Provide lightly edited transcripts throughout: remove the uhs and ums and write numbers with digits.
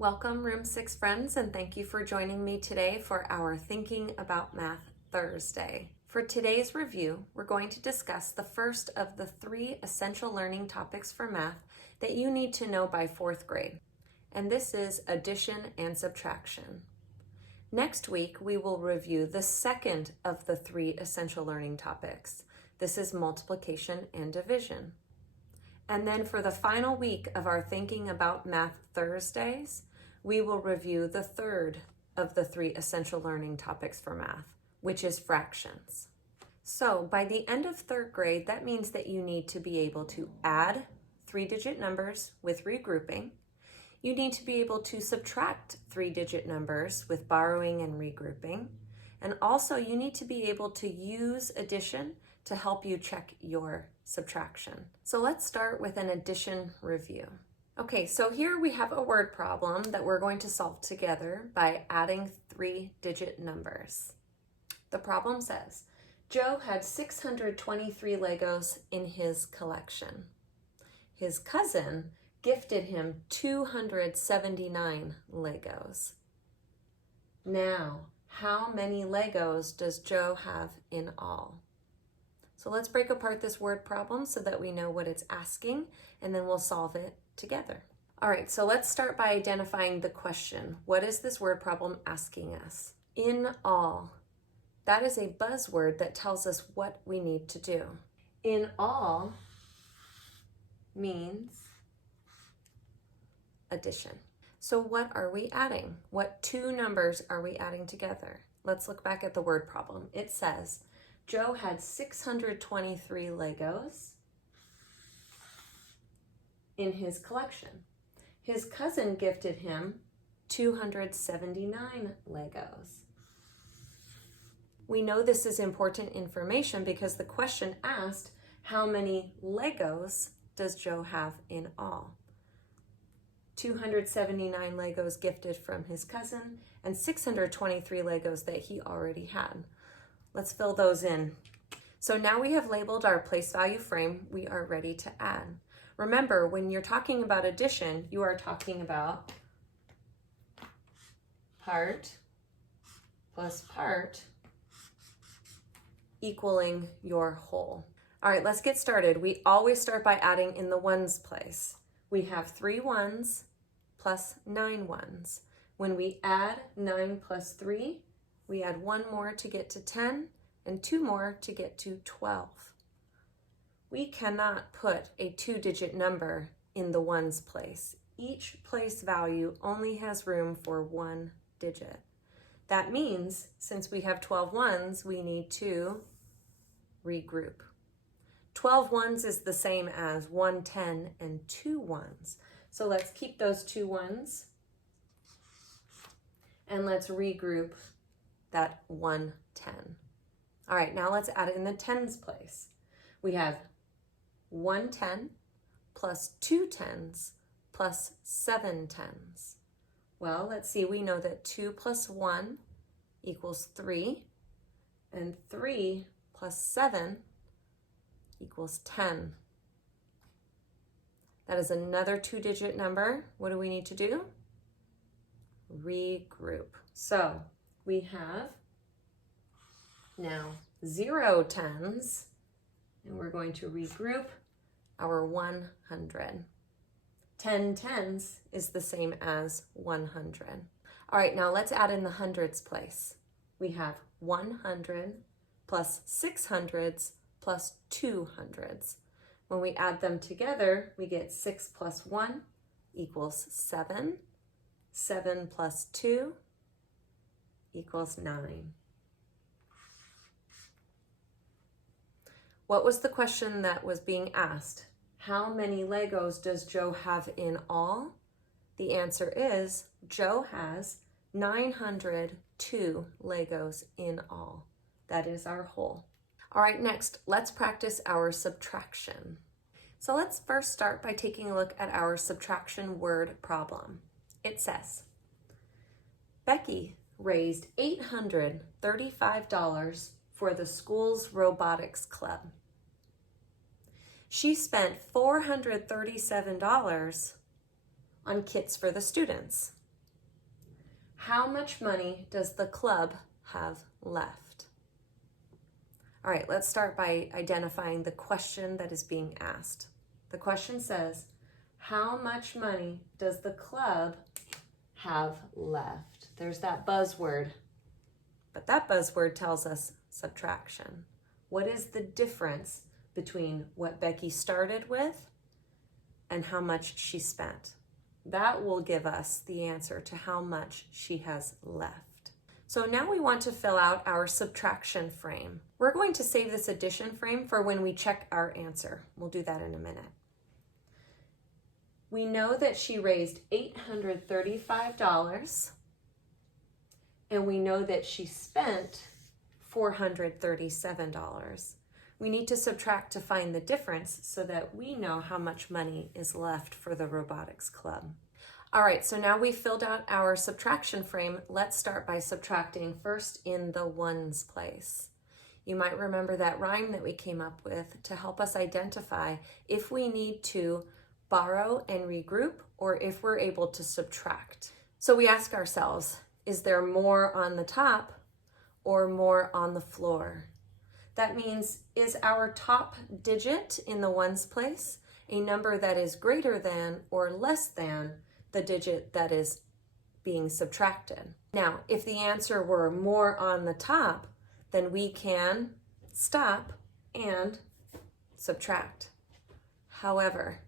Welcome, Room 6 friends, and thank you for joining me today for our Thinking About Math Thursday. For today's review, we're going to discuss the first of the 3 essential learning topics for math that you need to know by 4th grade, and this is addition and subtraction. Next week, we will review the second of the 3 essential learning topics. This is multiplication and division. And then for the final week of our Thinking About Math Thursdays, we will review the third of the 3 essential learning topics for math, which is fractions. So by the end of 3rd grade, that means that you need to be able to add 3-digit numbers with regrouping. You need to be able to subtract 3-digit numbers with borrowing and regrouping. And also you need to be able to use addition to help you check your subtraction. So let's start with an addition review. Okay, so here we have a word problem that we're going to solve together by adding 3-digit numbers. The problem says, Joe had 623 Legos in his collection. His cousin gifted him 279 Legos. Now, how many Legos does Joe have in all? So let's break apart this word problem so that we know what it's asking, and then we'll solve it together. All right, so let's start by identifying the question. What is this word problem asking us? In all. That is a buzzword that tells us what we need to do. In all means addition. So what are we adding? What 2 numbers are we adding together? Let's look back at the word problem. It says, Joe had 623 Legos in his collection. His cousin gifted him 279 Legos. We know this is important information because the question asked, how many Legos does Joe have in all? 279 Legos gifted from his cousin and 623 Legos that he already had. Let's fill those in. So now we have labeled our place value frame. We are ready to add. Remember, when you're talking about addition, you are talking about part plus part equaling your whole. All right, let's get started. We always start by adding in the ones place. We have 3 ones plus 9 ones. When we add 9 plus 3, we add 1 more to get to 10 and 2 more to get to 12. We cannot put a 2-digit number in the ones place. Each place value only has room for 1 digit. That means since we have 12 ones, we need to regroup. 12 ones is the same as 1 10 and 2 ones. So let's keep those 2 ones and let's regroup that 1 10. All right, now let's add it in the tens place. We have 1 10 plus 2 10s plus 7 10s. Well, let's see, we know that 2 plus 1 equals 3, and 3 plus 7 equals 10. That is another 2-digit number. What do we need to do? Regroup. So we have now 0 10s, and we're going to regroup our 100. 10 10s is the same as 100. All right, now let's add in the hundreds place. We have 100 plus 600s plus 200s. When we add them together, we get 6 plus 1 equals 7. 7 plus 2 equals 9. What was the question that was being asked? How many Legos does Joe have in all? The answer is Joe has 902 Legos in all. That is our whole. All right, next, let's practice our subtraction. So let's first start by taking a look at our subtraction word problem. It says, Becky raised $835 for the school's robotics club. She spent $437 on kits for the students. How much money does the club have left? All right, let's start by identifying the question that is being asked. The question says, how much money does the club have left? There's that buzzword, but that buzzword tells us subtraction. What is the difference between what Becky started with and how much she spent? That will give us the answer to how much she has left. So now we want to fill out our subtraction frame. We're going to save this addition frame for when we check our answer. We'll do that in a minute. We know that she raised $835, and we know that she spent $437. We need to subtract to find the difference so that we know how much money is left for the robotics club. All right, so now we've filled out our subtraction frame. Let's start by subtracting first in the ones place. You might remember that rhyme that we came up with to help us identify if we need to borrow and regroup or if we're able to subtract. So we ask ourselves, is there more on the top or more on the floor? That means, is our top digit in the ones place a number that is greater than or less than the digit that is being subtracted? Now, if the answer were more on the top, then we can stop and subtract. However,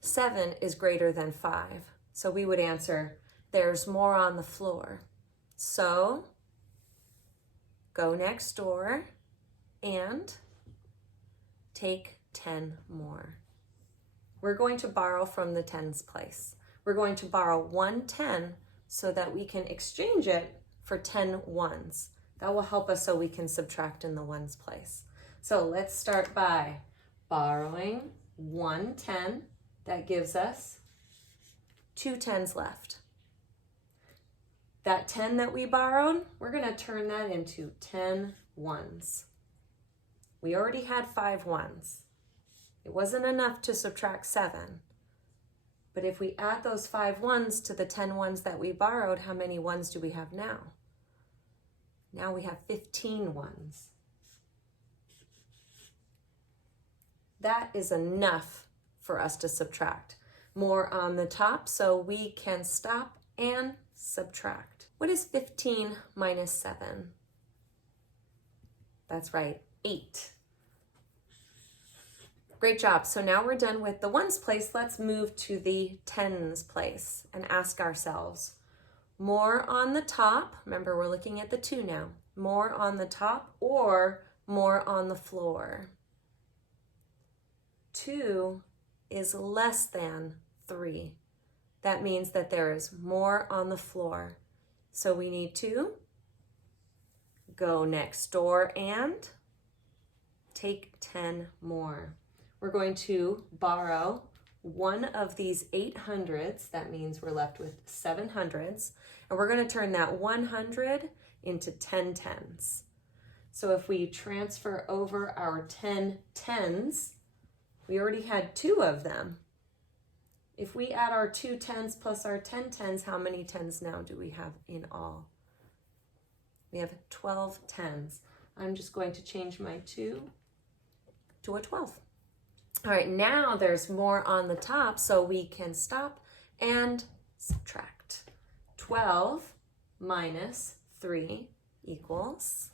7 is greater than 5, so we would answer, there's more on the floor. So, go next door and take 10 more. We're going to borrow from the tens place. We're going to borrow 1 10 so that we can exchange it for 10 ones. That will help us so we can subtract in the ones place. So let's start by borrowing 1 10. That gives us 2 10s left. That 10 that we borrowed, we're going to turn that into 10 ones. We already had 5 ones. It wasn't enough to subtract 7. But if we add those 5 ones to the 10 ones that we borrowed, how many ones do we have now? Now we have 15 ones. That is enough for us to subtract. More on the top, so we can stop and subtract. What is 15 minus 7? That's right, 8. Great job. So now we're done with the ones place. Let's move to the tens place and ask ourselves, more on the top, remember we're looking at the 2 now, more on the top or more on the floor? 2 is less than 3. That means that there is more on the floor. So we need to go next door and take 10 more. We're going to borrow one of these 800s. That means we're left with 700s. And we're going to turn that 100 into 10 10s. So if we transfer over our 10 10s, we already had 2 of them. If we add our 2 10s plus our 10 10s, how many 10s now do we have in all? We have 12 10s. I'm just going to change my 2 to a 12. All right, now there's more on the top, so we can stop and subtract. 12 minus 3 equals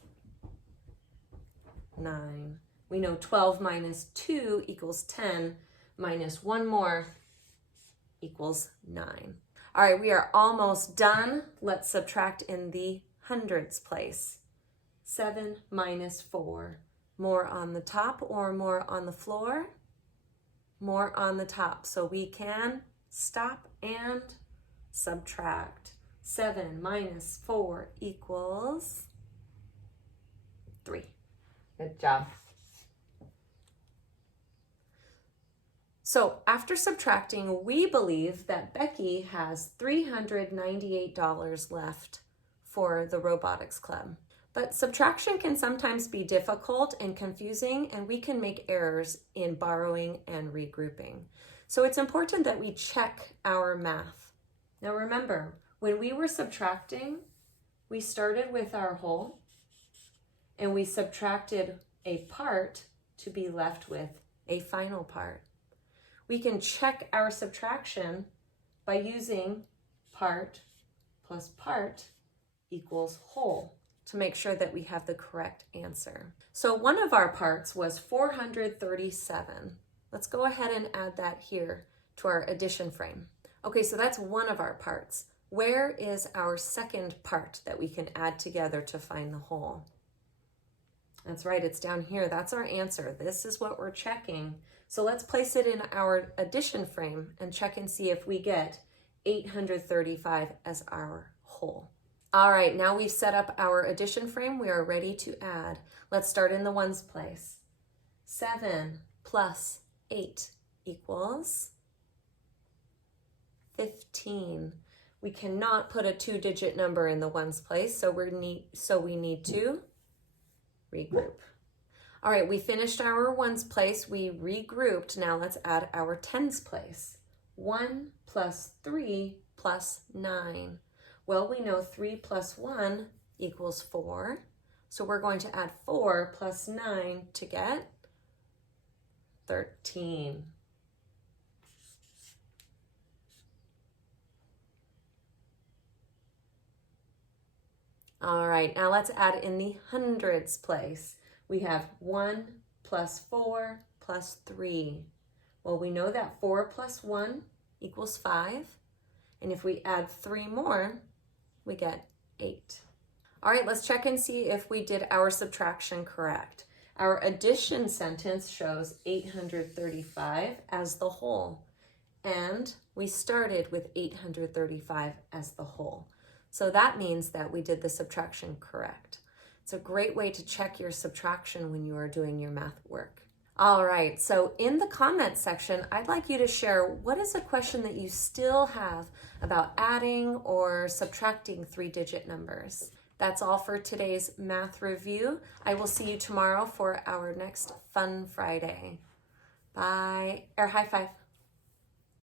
9. We know 12 minus 2 equals 10, minus 1 more equals 9. All right, we are almost done. Let's subtract in the hundreds place. 7 minus 4. More on the top or more on the floor? More on the top. So we can stop and subtract. 7 minus 4 equals 3. Good job. So after subtracting, we believe that Becky has $398 left for the robotics club. But subtraction can sometimes be difficult and confusing, and we can make errors in borrowing and regrouping. So it's important that we check our math. Now remember, When we were subtracting, we started with our whole and we subtracted a part to be left with a final part. We can check our subtraction by using part plus part equals whole to make sure that we have the correct answer. So one of our parts was 437. Let's go ahead and add that here to our addition frame. Okay, so that's one of our parts. Where is our second part that we can add together to find the whole? That's right, it's down here. That's our answer. This is what we're checking. So let's place it in our addition frame and check and see if we get 835 as our whole. All right, now we've set up our addition frame. We are ready to add. Let's start in the ones place. 7 plus 8 equals 15. We cannot put a 2-digit number in the ones place, so we need to regroup. All right, we finished our ones place. We regrouped. Now let's add our tens place. 1 plus 3 plus 9. Well, we know 3 plus 1 equals 4. So we're going to add 4 plus 9 to get 13. All right, now let's add in the hundreds place. We have 1 plus 4 plus 3. Well, we know that 4 plus 1 equals 5. And if we add 3 more, we get 8. All right, let's check and see if we did our subtraction correct. Our addition sentence shows 835 as the whole. And we started with 835 as the whole. So that means that we did the subtraction correct. It's a great way to check your subtraction when you are doing your math work. All right, so in the comment section, I'd like you to share what is a question that you still have about adding or subtracting 3-digit numbers. That's all for today's math review. I will see you tomorrow for our next Fun Friday. Bye, or high five.